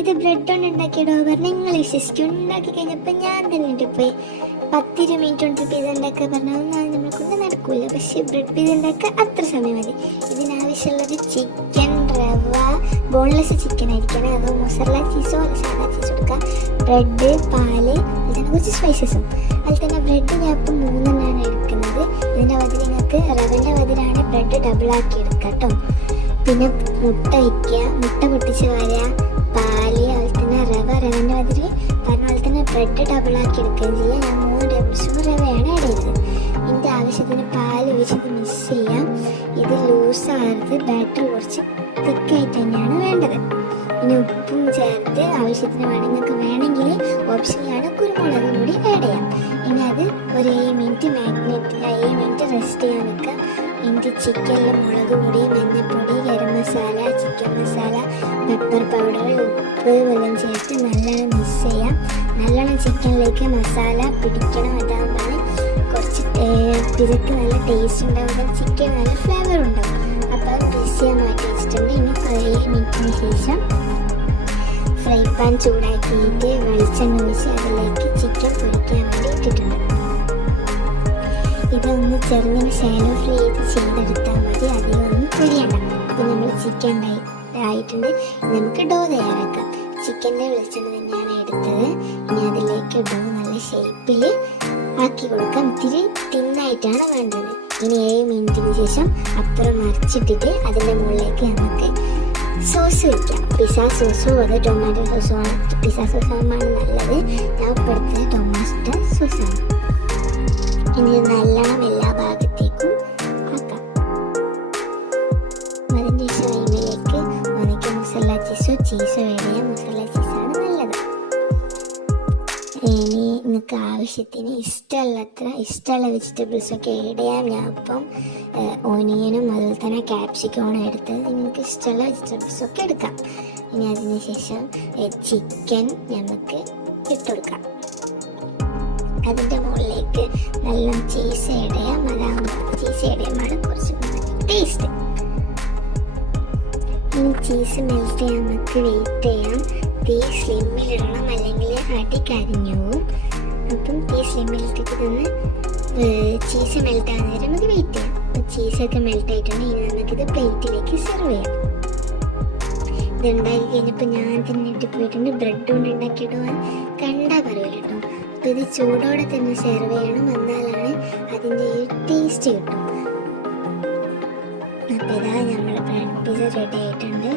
ഇത് ബ്രെഡ് കൊണ്ട് ഉണ്ടാക്കിയിടോ പറഞ്ഞ് നിങ്ങൾ വിശ്വസിക്കും. ഉണ്ടാക്കി കഴിഞ്ഞപ്പോൾ ഞാൻ തന്നെ പോയി 10-20 മിനിറ്റ് കൊണ്ട് പിസ്സ ഉണ്ടാക്കുക പറഞ്ഞാൽ നമ്മൾക്കൊന്നും നടക്കില്ല. പക്ഷേ ബ്രെഡ് പിസ്സ ഉണ്ടാക്കുക അത്ര സമയം മതി. ഇതിനാവശ്യമുള്ളത് ചിക്കൻ, റവ, ബോൺലെസ് ചിക്കൻ ആയിരിക്കണം, അതോ മൊസറല്ല ചീസോ അല്ല സാധാ ചീസ് കൊടുക്കുക, ബ്രെഡ്, പാല്, അതിന് കുറച്ച് സ്പൈസസും. അതിൽ തന്നെ ബ്രെഡ് ഞാൻ ഇപ്പോൾ 3 എടുക്കുന്നത്. ഇതിൻ്റെ ബദൽ നിങ്ങൾക്ക് റവൻ്റെ ബദലാണ് ബ്രെഡ് ഡബിളാക്കി എടുക്കുക കേട്ടോ. പിന്നെ മുട്ട വയ്ക്കുക, മുട്ട പൊട്ടിച്ച് വരിക, പാല്, അതുപോലെ തന്നെ റവൻ്റെ ബദൽ പറഞ്ഞ പോലെ തന്നെ ബ്രെഡ് ഡബിളാക്കി എടുക്കുകയും ചെയ്യുക. ഞാൻ 3 ടേബിൾ സ്പൂൺ റവയാണ് ആഡ് ചെയ്തത്. ഇതിൻ്റെ ആവശ്യത്തിന് പാല് ഒഴിച്ചിട്ട് മിക്സ് ചെയ്യാം. ഇത് ലൂസാകരുത്, ബാറ്റർ കുറച്ച് തിക്കായിട്ട് തന്നെയാണ് വേണ്ടത്. പിന്നെ ഉപ്പും ചേർത്ത് ആവശ്യത്തിന് വേണമെങ്കിൽ ഓപ്ഷനിലാണ് കുരുമുളക് കൂടി ആഡ് ചെയ്യാം. ഇനി അത് ഒരു 7 മിനിറ്റ് റെസ്റ്റ് ചെയ്യാൻ വെക്കാം. എന്നിട്ട് ചിക്കനിൽ മുളക് പൊടി, മഞ്ഞൾപ്പൊടി, garam masala, chicken masala, pepper powder, ഉപ്പ് വെള്ളം ചേർത്ത് നല്ലോണം മിക്സ് ചെയ്യാം. നല്ലോണം ചിക്കനിലേക്ക് മസാല പിടിക്കണം. അതാകുമ്പോൾ കുറച്ച് പിസയ്ക്ക് നല്ല ടേസ്റ്റ് ഉണ്ടാകുമ്പോൾ ചിക്കൻ നല്ല ഫ്ലേവർ ഉണ്ടാവും. അപ്പോൾ മിക്സ് ചെയ്യാൻ മാറ്റി വെച്ചിട്ടുണ്ട്. ഇനി 7 മിനിറ്റിന് ശേഷം ഫ്രൈ പാൻ ചൂടാക്കിയിട്ട് വെളിച്ചെണ്ണ ഒഴിച്ച് അതിലേക്ക് ചിക്കൻ പൊരിക്കാൻ വേണ്ടി ഇട്ടിട്ടുണ്ട്. ഇതൊന്ന് ചെറുങ്ങനെ ഷാലോ ഫ്രൈ ചെയ്തെടുത്താൽ മതി, അധികം ഒന്നും പൊരിയണ്ട. അപ്പോൾ നമ്മൾ ചിക്കൻ ആയിട്ടുണ്ട്. നമുക്ക് ഡോ തയ്യാറാക്കാം. ചിക്കൻ്റെ വെളിച്ചെണ്ണ തന്നെയാണ് എടുത്തത്. ഇനി അതിലേക്ക് ഡോ നല്ല ഷേപ്പിൽ ആക്കി കൊടുക്കാം. ഇത്തിരി തിന്നായിട്ടാണ് വേണ്ടത്. ഇനി 7 മിനിറ്റിന് ശേഷം അപ്പുറം മറിച്ചിട്ടിട്ട് അതിൻ്റെ മുകളിലേക്ക് നമുക്ക് സോസ് വയ്ക്കാം. പിസ്സ സോസോ അതോ ടൊമാറ്റോ സോസോ ആണ്. പിസ്സ സോസാണ് നല്ലത്. ഞാൻ ഇപ്പെടുത്തത് ടൊമാറ്റോ സോസാണ്. ഇനി നല്ലോണം എല്ലാ ഭാഗത്തേക്കും ആക്കാം. അതിൻ്റെ ശേഷം അതിലേക്ക് ഒന്നിക്ക് മൊസറല്ല ചീസോ വേടിയ മൊസറല്ല ചീസാണ് നല്ലത്. ഇനി നിങ്ങൾക്ക് ആവശ്യത്തിന് ഇഷ്ടമുള്ള വെജിറ്റബിൾസൊക്കെ ആഡ് ചെയ്യാം. ഞാൻ ഇപ്പം ഓനിയനും അതുപോലെ തന്നെ ക്യാപ്സിക്കമാണ് എടുത്തത്. നിങ്ങൾക്ക് ഇഷ്ടമുള്ള വെജിറ്റബിൾസൊക്കെ എടുക്കാം. ഇനി അതിന് ശേഷം ചിക്കൻ നമുക്ക് ഇട്ടുകൊടുക്കാം. അതിൻ്റെ മുകളിലേക്ക് നല്ല ചീസ് ആഡ് ചെയ്യാം. അതാകുമ്പോൾ ചീസ് ആഡ് ചെയ്യുമ്പോൾ കുറച്ച് ടേസ്റ്റ്. ഇനി ചീസ് മെൽറ്റ് ചെയ്യാൻ നമുക്ക് വെയിറ്റ് ചെയ്യാം. തീ സ്ലിമ്മിലിടണം, അല്ലെങ്കിൽ അടി കരിഞ്ഞു പോവും. അപ്പം തീ സ്ലിമ്മിലിട്ടിട്ട് തന്നെ ചീസ് മെൽറ്റ് ആകുന്ന നേരം നമുക്ക് വെയിറ്റ് ചെയ്യാം. അപ്പം ചീസൊക്കെ മെൽറ്റ് ആയിട്ടുണ്ട്. ഇനി നമുക്കിത് പ്ലേറ്റിലേക്ക് സെർവ് ചെയ്യാം. ഇത് ഉണ്ടാക്കി കഴിഞ്ഞപ്പോൾ ഞാൻ തന്നെ ഇട്ടിപ്പോയിട്ടുണ്ട്. ബ്രെഡ് കൊണ്ട് ഉണ്ടാക്കിയിട്ട് കണ്ടാൽ പറയില്ല കേട്ടോ. അപ്പോൾ ഇത് ചൂടോടെ തന്നെ സെർവ് ചെയ്യണം, എന്നാലാണ് അതിൻ്റെ ടേസ്റ്റ് കിട്ടും. അപ്പോൾ ഇതാ നമ്മുടെ ബ്രെഡ് പിസ്സ റെഡി ആയിട്ടുണ്ട്.